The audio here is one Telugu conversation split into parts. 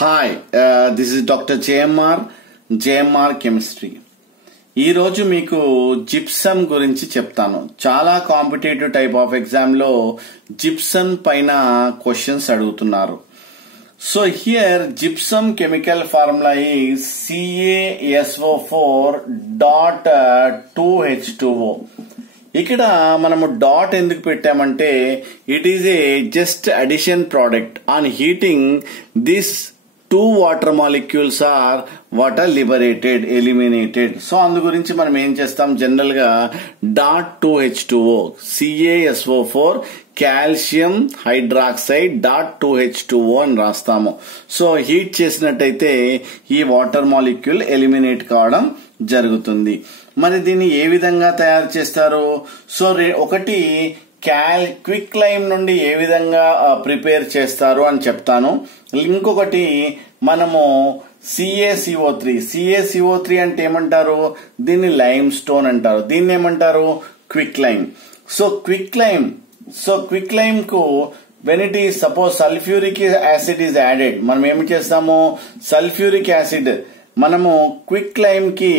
Hi this is doctor JMR chemistry. ఈరోజు మీకు జిప్సమ్ గురించి చెప్తాను. చాలా కాంపిటేటివ్ టైప్ ఆఫ్ ఎగ్జామ్ లో జిప్సమ్ పైన క్వశ్చన్స్ అడుగుతున్నారు. So here gypsum chemical formula is CaSO4.2H2O. ఇక్కడ మనము డాట్ ఎందుకు పెట్టామంటే it is a just addition product. On heating this two water molecules are water liberated, eliminated. So అందు గురించి మనం ఏం చేస్తాం, జనరల్ గా dot 2H2O CaSO4 calcium hydroxide dot 2H2O అని రాస్తాము. సో హీట్ చేసినట్టయితే ఈ వాటర్ మాలిక్యూల్ ఎలిమినేట్ కావడం జరుగుతుంది. మరి దీన్ని ఏ విధంగా తయారు చేస్తారు? సో ఒకటి క్విక్ లైమ్ నుండి ఏ విధంగా ప్రిపేర్ చేస్తారు అని చెప్తాను. ఇంకొకటి మనము CaCO3 అంటే ఏమంటారు, దీన్ని లైమ్ స్టోన్ అంటారు, దీన్ని ఏమంటారు quick lime. So quick lime కు when it is suppose sulphuric acid is added, మనం ఏమి చేస్తాము, సల్ఫ్యూరిక్ యాసిడ్ మనము క్విక్ లైమ్ కి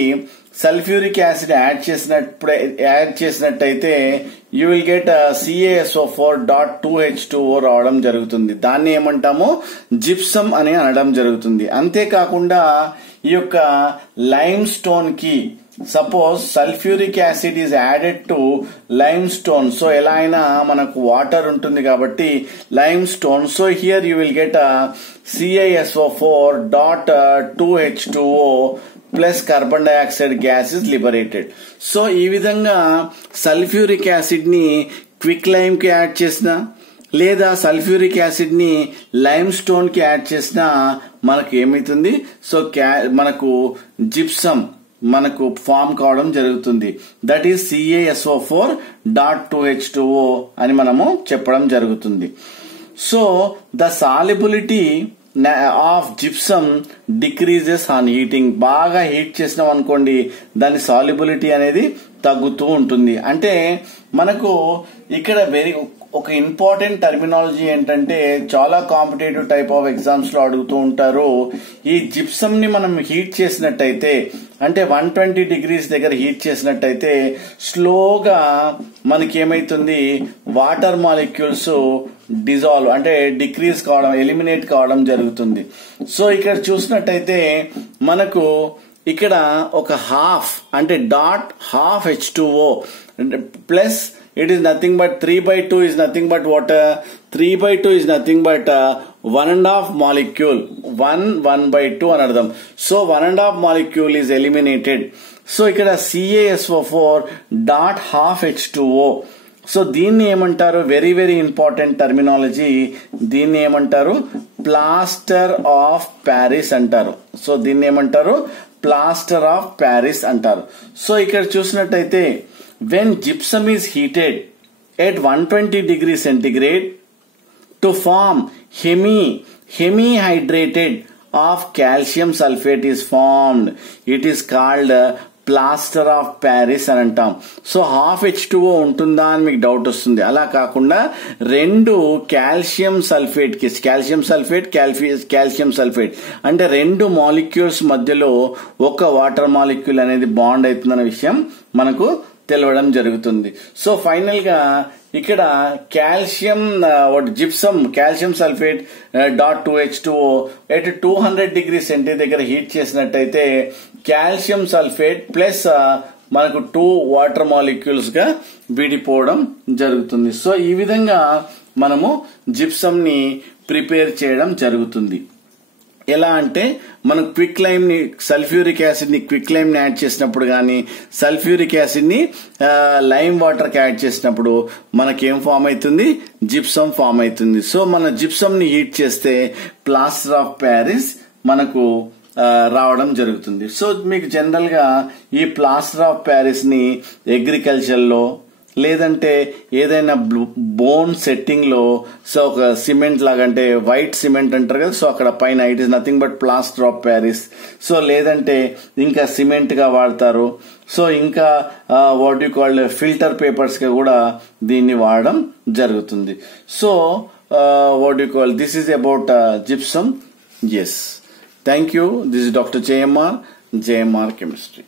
సల్ఫ్యూరిక్ యాసిడ్ యాడ్ చేసినట్టయితే యూ విల్ గెట్ CaSO4.2H2O రావడం జరుగుతుంది. దాన్ని ఏమంటాము జిప్సమ్ అని అనడం జరుగుతుంది. అంతేకాకుండా ఈ యొక్క లైమ్ స్టోన్ కి suppose sulphuric acid is added to lime stone. So ఎలా అయినా మనకు వాటర్ ఉంటుంది కాబట్టి lime stone. So here you will get CaSO4.2H2O plus carbon dioxide gas is liberated. So ఈ విధంగా సల్ఫ్యూరిక్ యాసిడ్ ని క్విక్ లైమ్ కి యాడ్ చేసినా లేదా సల్ఫ్యూరిక్ యాసిడ్ ని లైమ్ స్టోన్ కి యాడ్ చేసినా మనకు ఏమైతుంది, సో మనకు జిప్సమ్ మనకు ఫామ్ కావడం జరుగుతుంది. దట్ ఈస్ CaSO4.2H2O అని మనము చెప్పడం జరుగుతుంది. So the solubility of gypsum decreases on heating. బాగా హీట్ చేసినాం అనుకోండి దాని సాల్యుబిలిటీ అనేది తగ్గుతూ ఉంటుంది. అంటే మనకు ఇక్కడ ఒక ఇంపార్టెంట్ టర్మినాలజీ ఏంటంటే చాలా కాంపిటేటివ్ టైప్ ఆఫ్ ఎగ్జామ్స్ లో అడుగుతూ ఉంటారు. ఈ జిప్సమ్ ని మనం హీట్ చేసినట్టయితే అంటే 120 degrees దగ్గర హీట్ చేసినట్టయితే స్లోగా మనకి ఏమైతుంది, వాటర్ మాలిక్యూల్స్ డిజాల్వ్ అంటే డిక్రీజ్ కావడం, ఎలిమినేట్ కావడం జరుగుతుంది. సో ఇక్కడ చూసినట్టయితే మనకు ఇక్కడ ఒక హాఫ్ అంటే dot half H2O plus it is nothing but 3/2 is nothing but water. 3/2 is nothing but 1.5 molecule. 1/2 అని అర్థం. So 1.5 molecule is eliminated. So ఇక్కడ CaSO4.2H2O. సో దీన్ని ఏమంటారు, వెరీ వెరీ ఇంపార్టెంట్ టర్మినాలజీ, దీన్ని ఏమంటారు ప్లాస్టర్ ఆఫ్ ప్యారిస్ అంటారు. సో దీన్ని ఏమంటారు ప్లాస్టర్ ఆఫ్ ప్యారిస్ అంటారు. సో ఇక్కడ చూసినట్టయితే when gypsum is heated at 120 degrees centigrade to form hemihydrated of calcium sulfate is formed. It is called plaster of Paris అని అంటాం. సో హాఫ్ H2O ఉంటుందా అని మీకు డౌట్ వస్తుంది. అలా కాకుండా రెండు కాల్షియం సల్ఫేట్ అంటే రెండు మాలిక్యూల్స్ మధ్యలో ఒక వాటర్ మాలిక్యూల్ అనేది బాండ్ అవుతుందన్న విషయం మనకు తెలవడం జరుగుతుంది. సో ఫైనల్ గా ఇక్కడ calcium sulphate .2H2O at 200 degrees centi దగ్గర హీట్ చేసినట్టయితే కాల్షియం సల్ఫేట్ ప్లస్ మనకు 2 వాటర్ మాలిక్యూల్స్ గా విడిపోవడం జరుగుతుంది. సో ఈ విధంగా మనము జిప్సమ్ ని ప్రిపేర్ చేయడం జరుగుతుంది. ఎలా అంటే మనం క్విక్ లైమ్ ని సల్ఫ్యూరిక్ యాసిడ్ ని క్విక్ లైమ్ ని యాడ్ చేసినప్పుడు గానీ సల్ఫ్యూరిక్ యాసిడ్ ని లైమ్ వాటర్ కి యాడ్ చేసినప్పుడు మనకేం ఫామ్ అవుతుంది, జిప్సమ్ ఫామ్ అవుతుంది. సో మన జిప్సమ్ ని హీట్ చేస్తే ప్లాస్టర్ ఆఫ్ ప్యారిస్ మనకు రావడం జరుగుతుంది. సో మీకు జనరల్ గా ఈ ప్లాస్టర్ ఆఫ్ ప్యారిస్ ని అగ్రికల్చర్ లో లేదంటే ఏదైనా బోన్ సెట్టింగ్ లో సో ఒక సిమెంట్ లాగా అంటే వైట్ సిమెంట్ అంటారు కదా, సో అక్కడ పైన it is nothing but plaster of Paris. So లేదంటే ఇంకా సిమెంట్ గా వాడతారు. సో ఇంకా what you called filter papers గా కూడా దీన్ని వాడడం జరుగుతుంది. So what you call this is about gypsum. Yes. Thank you. This is Dr. JMR Chemistry.